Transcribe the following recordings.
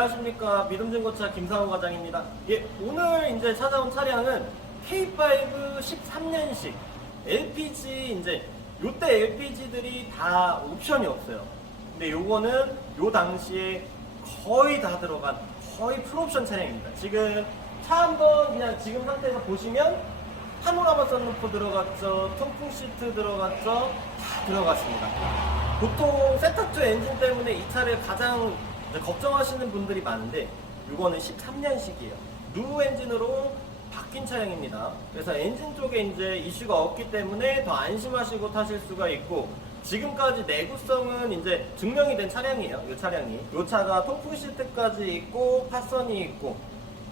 안녕하십니까 믿음중고차 김상호 과장입니다. 예, 오늘 이제 찾아온 차량은 K5 13년식 LPG 이제 요때 LPG들이 다 옵션이 없어요. 근데 요거는 요 당시에 거의 다 들어간 거의 풀옵션 차량입니다. 지금 차 한번 그냥 지금 상태에서 보시면 파노라마 썬루프 들어갔죠, 통풍 시트 들어갔죠, 다 들어갔습니다. 보통 세타2 엔진 때문에 이 차를 가장 걱정하시는 분들이 많은데 이거는 13년식이에요. 누 엔진으로 바뀐 차량입니다. 그래서 엔진 쪽에 이제 이슈가 없기 때문에 더 안심하시고 타실 수가 있고 지금까지 내구성은 이제 증명이 된 차량이에요. 이 차량이. 이 차가 통풍 시트까지 있고 파선이 있고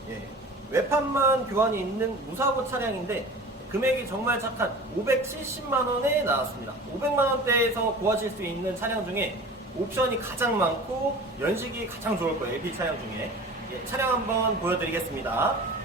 예. 외판만 교환이 있는 무사고 차량인데 금액이 정말 착한 570만 원에 나왔습니다. 500만 원대에서 구하실 수 있는 차량 중에 옵션이 가장 많고 연식이 가장 좋을 거예요. LP 차량 중에. 예, 차량 한번 보여드리겠습니다.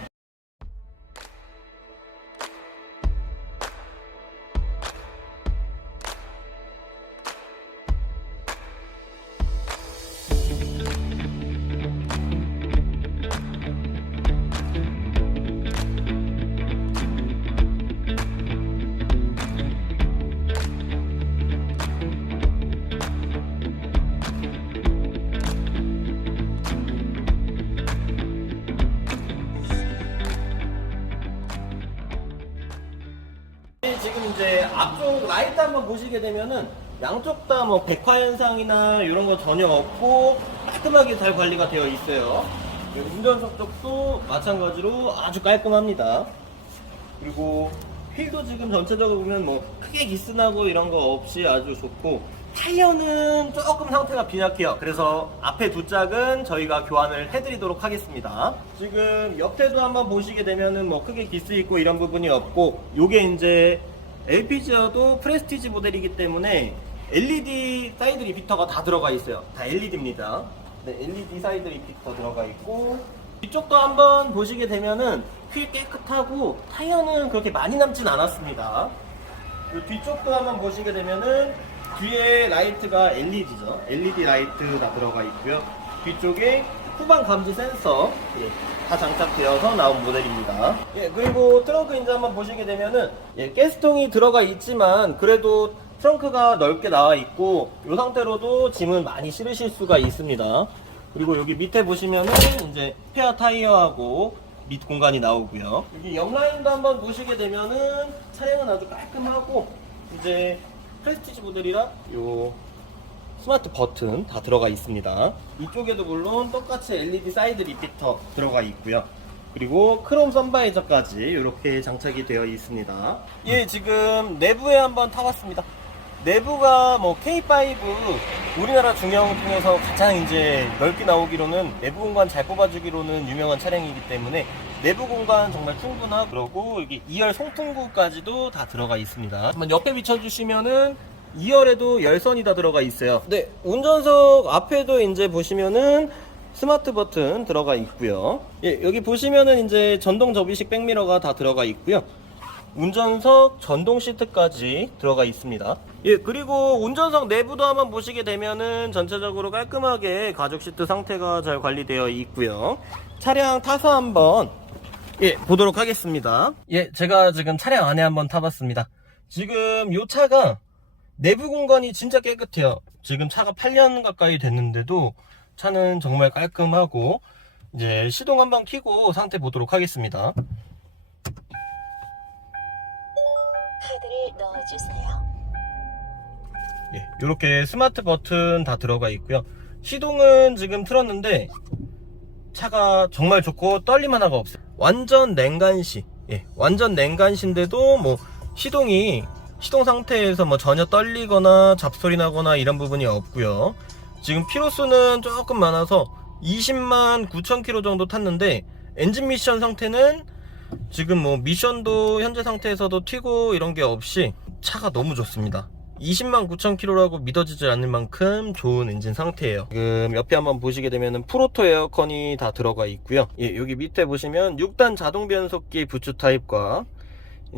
이제 앞쪽 라이트 한번 보시게 되면은 양쪽 다 뭐 백화 현상이나 이런 거 전혀 없고 깔끔하게 잘 관리가 되어 있어요. 운전석 쪽도 마찬가지로 아주 깔끔합니다. 그리고 휠도 지금 전체적으로 보면 뭐 크게 기스나고 이런 거 없이 아주 좋고 타이어는 조금 상태가 빈약해요. 그래서 앞에 두 짝은 저희가 교환을 해드리도록 하겠습니다. 지금 옆에도 한번 보시게 되면은 뭐 크게 기스 있고 이런 부분이 없고 요게 이제 LPG여도 프레스티지 모델이기 때문에 LED 사이드 리피터가 다 들어가 있어요. 다 LED입니다. 네, LED 사이드 리피터 들어가 있고 이쪽도 한번 보시게 되면은 휠 깨끗하고 타이어는 그렇게 많이 남진 않았습니다. 이 뒤쪽도 한번 보시게 되면은 뒤에 라이트가 LED죠. LED 라이트 다 들어가 있고요. 뒤쪽에 후방 감지 센서 예, 다 장착되어서 나온 모델입니다. 예, 그리고 트렁크 인제 한번 보시게 되면은 예, 가스통이 들어가 있지만 그래도 트렁크가 넓게 나와 있고 이 상태로도 짐을 많이 실으실 수가 있습니다. 그리고 여기 밑에 보시면은 이제 페어 타이어하고 밑 공간이 나오고요. 여기 옆라인도 한번 보시게 되면은 차량은 아주 깔끔하고 이제 프레스티지 모델이라 요 스마트 버튼 다 들어가 있습니다. 이쪽에도 물론 똑같이 LED 사이드 리피터 들어가 있고요. 그리고 크롬 선바이저까지 이렇게 장착이 되어 있습니다. 예, 지금 내부에 한번 타봤습니다. 내부가 뭐 K5 우리나라 중형 중에서 가장 이제 넓게 나오기로는 내부 공간 잘 뽑아주기로는 유명한 차량이기 때문에 내부 공간 정말 충분하고 그러고 여기 2열 송풍구까지도 다 들어가 있습니다. 한번 옆에 비춰주시면은 2열에도 열선이 다 들어가 있어요. 네, 운전석 앞에도 이제 보시면은 스마트 버튼 들어가 있고요. 예, 여기 보시면은 이제 전동 접이식 백미러가 다 들어가 있고요. 운전석 전동 시트까지 들어가 있습니다. 예, 그리고 운전석 내부도 한번 보시게 되면은 전체적으로 깔끔하게 가죽 시트 상태가 잘 관리되어 있고요. 차량 타서 한번 예, 보도록 하겠습니다. 예, 제가 지금 차량 안에 한번 타봤습니다. 지금 요 차가 내부 공간이 진짜 깨끗해요. 지금 차가 8년 가까이 됐는데도 차는 정말 깔끔하고 이제 시동 한번 켜고 상태 보도록 하겠습니다. 카드를 넣어주세요. 예, 이렇게 스마트 버튼 다 들어가 있고요. 시동은 지금 틀었는데 차가 정말 좋고 떨림 하나가 없어요. 완전 냉간시. 예, 완전 냉간시인데도 뭐 시동이 시동 상태에서 뭐 전혀 떨리거나 잡소리 나거나 이런 부분이 없고요. 지금 키로수는 조금 많아서 20만 9천 킬로 정도 탔는데 엔진 미션 상태는 지금 뭐 미션도 현재 상태에서도 튀고 이런 게 없이 차가 너무 좋습니다. 20만 9천 킬로라고 믿어지지 않을 만큼 좋은 엔진 상태예요. 지금 옆에 한번 보시게 되면 프로토 에어컨이 다 들어가 있고요. 예, 여기 밑에 보시면 6단 자동 변속기 부츠 타입과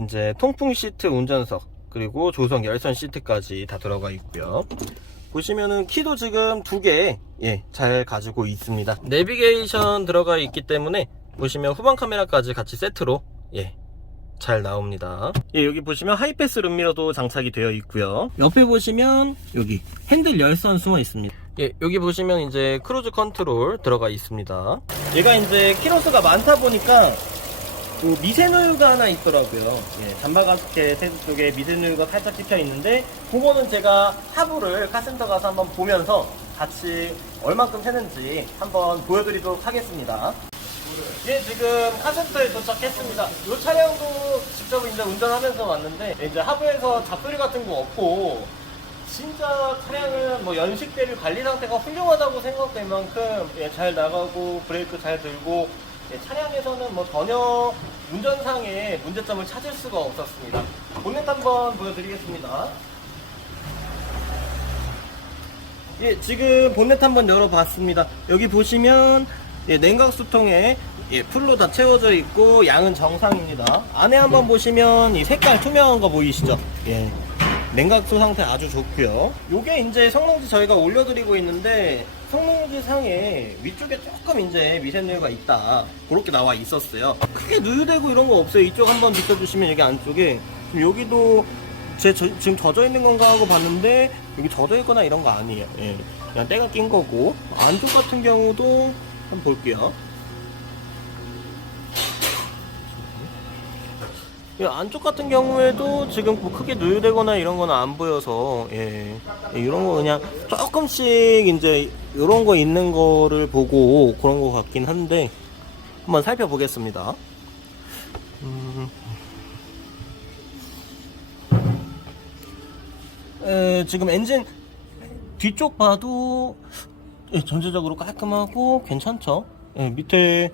이제 통풍 시트 운전석 그리고 조성 열선 시트까지 다 들어가 있고요. 보시면은 키도 지금 두 개, 예, 잘 가지고 있습니다. 내비게이션 들어가 있기 때문에 보시면 후방 카메라까지 같이 세트로, 예, 잘 나옵니다. 예, 여기 보시면 하이패스 룸미러도 장착이 되어 있고요. 옆에 보시면 여기 핸들 열선 숨어 있습니다. 예, 여기 보시면 이제 크루즈 컨트롤 들어가 있습니다. 얘가 이제 키로수가 많다 보니까 그 미세누유가 하나 있더라고요. 예, 잠바가스켓 헤드 쪽에 미세누유가 살짝 찍혀 있는데 그거는 제가 하부를 카센터 가서 한번 보면서 같이 얼만큼 새는지 한번 보여드리도록 하겠습니다. 예, 지금 카센터에 도착했습니다. 이 차량도 직접 이제 운전하면서 왔는데 이제 하부에서 잡소리 같은 거 없고 진짜 차량은 뭐 연식 대비 관리 상태가 훌륭하다고 생각될 만큼 예, 잘 나가고 브레이크 잘 들고 예, 차량에서는 뭐 전혀 운전상의 문제점을 찾을 수가 없었습니다. 본넷 한번 보여드리겠습니다. 예, 지금 본넷 한번 열어봤습니다. 여기 보시면 예, 냉각 수통에 예, 풀로 다 채워져 있고 양은 정상입니다. 안에 한번 보시면 이 색깔 투명한 거 보이시죠? 예. 냉각수 상태 아주 좋고요. 요게 이제 성능지 저희가 올려드리고 있는데 성능지 상에 위쪽에 조금 이제 미세누유가 있다. 그렇게 나와 있었어요. 크게 누유되고 이런 거 없어요. 이쪽 한번 비춰주시면 여기 안쪽에 지금 여기도 제 저- 지금 젖어 있는 건가 하고 봤는데 여기 젖어 있거나 이런 거 아니에요. 예. 그냥 때가 낀 거고 안쪽 같은 경우도 한번 볼게요. 이 안쪽 같은 경우에도 지금 뭐 크게 누유되거나 이런 거는 안 보여서 예. 예, 이런 거 그냥 조금씩 이제 이런 거 있는 거를 보고 그런 거 같긴 한데 한번 살펴보겠습니다. 음. 에, 지금 엔진 뒤쪽 봐도 예, 전체적으로 깔끔하고 괜찮죠? 예, 밑에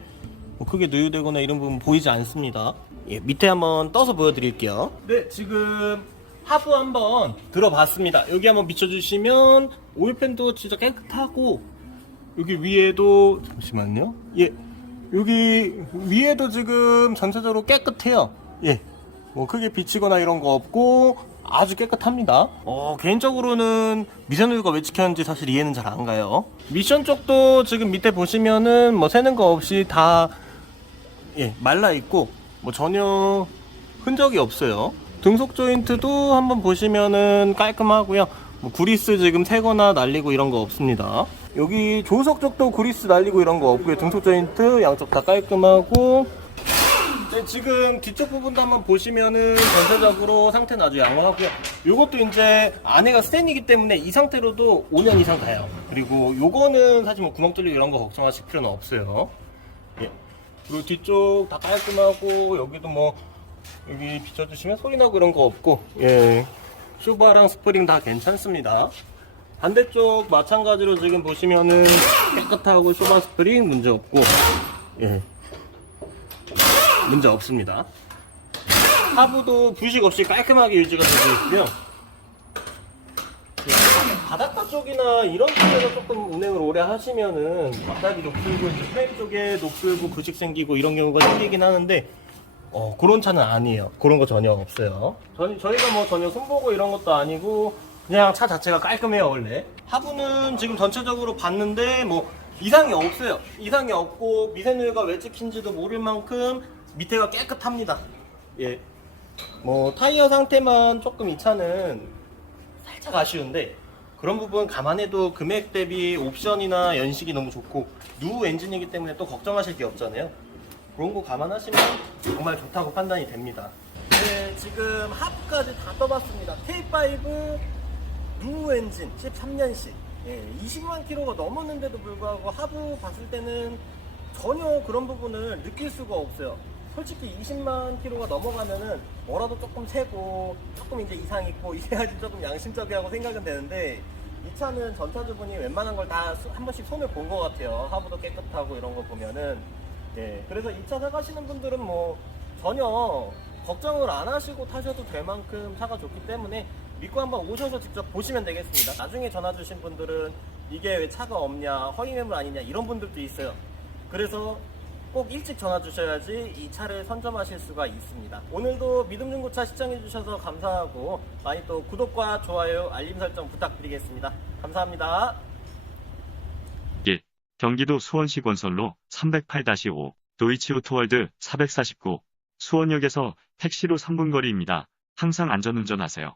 뭐 크게 누유되거나 이런 부분 보이지 않습니다. 예, 밑에 한번 떠서 보여드릴게요. 네, 지금 하부 한번 들어봤습니다. 여기 한번 비춰주시면 오일팬도 진짜 깨끗하고 여기 위에도 잠시만요. 예, 여기 위에도 지금 전체적으로 깨끗해요. 예, 뭐 크게 비치거나 이런 거 없고 아주 깨끗합니다. 어, 개인적으로는 미세누유가 왜 찍혔는지 사실 이해는 잘 안 가요. 미션 쪽도 지금 밑에 보시면은 뭐 새는 거 없이 다 예, 말라 있고 뭐 전혀 흔적이 없어요. 등속 조인트도 한번 보시면은 깔끔하고요. 뭐 구리스 지금 새거나 날리고 이런 거 없습니다. 여기 조석 쪽도 구리스 날리고 이런 거 없고요. 등속 조인트 양쪽 다 깔끔하고 네, 지금 뒤쪽 부분도 한번 보시면은 전체적으로 상태는 아주 양호하고요. 요것도 이제 안에가 스텐이기 때문에 이 상태로도 5년 이상 가요. 그리고 요거는 사실 뭐 구멍 뚫리고 이런 거 걱정하실 필요는 없어요. 예. 그리고 뒤쪽 다 깔끔하고 여기도 뭐 여기 비춰주시면 소리 나고 이런 거 없고 예. 쇼바랑 스프링 다 괜찮습니다. 반대쪽 마찬가지로 지금 보시면은 깨끗하고 쇼바 스프링 문제 없고 예. 문제 없습니다. 하부도 부식 없이 깔끔하게 유지가 되고 있고요. 그 바닷가 쪽이나 이런 쪽에서 조금 운행을 오래 하시면은 바닥이 이제 프레임 쪽에 녹슬고 부식 생기고 이런 경우가 생기긴 하는데 어 그런 차는 아니에요. 그런 거 전혀 없어요. 저희, 저희가 뭐 전혀 손보고 이런 것도 아니고 그냥 차 자체가 깔끔해요 원래. 하부는 지금 전체적으로 봤는데 뭐 이상이 없어요. 이상이 없고 미세누유가 왜 찍힌지도 모를 만큼 밑에가 깨끗합니다. 예. 뭐 타이어 상태만 조금 이 차는 살짝 아쉬운데 그런 부분 감안해도 금액 대비 옵션이나 연식이 너무 좋고 누 엔진이기 때문에 또 걱정하실 게 없잖아요. 그런 거 감안하시면 정말 좋다고 판단이 됩니다. 네, 지금 하부까지 다 떠봤습니다. K5 누 엔진 13년식 예, 20만 킬로가 넘었는데도 불구하고 하부 봤을 때는 전혀 그런 부분을 느낄 수가 없어요. 솔직히 20만 킬로가 넘어가면은 뭐라도 조금 세고 조금 이제 이상 있고 이래야지 조금 양심적이라고 생각은 되는데 이 차는 전차주분이 웬만한 걸 다 한 번씩 손을 본 것 같아요. 하부도 깨끗하고 이런 거 보면은 예, 그래서 이 차 사가시는 분들은 뭐 전혀 걱정을 안 하시고 타셔도 될 만큼 차가 좋기 때문에 믿고 한번 오셔서 직접 보시면 되겠습니다. 나중에 전화 주신 분들은 이게 왜 차가 없냐, 허위 매물 아니냐 이런 분들도 있어요. 그래서 꼭 일찍 전화 주셔야지 이 차를 선점하실 수가 있습니다. 오늘도 믿음중고차 시청해 주셔서 감사하고 많이 또 구독과 좋아요, 알림 설정 부탁드리겠습니다. 감사합니다. 1. 경기도 수원시 건설로 308-5 도이치오토월드 449 수원역에서 택시로 3분 거리입니다. 항상 안전운전하세요.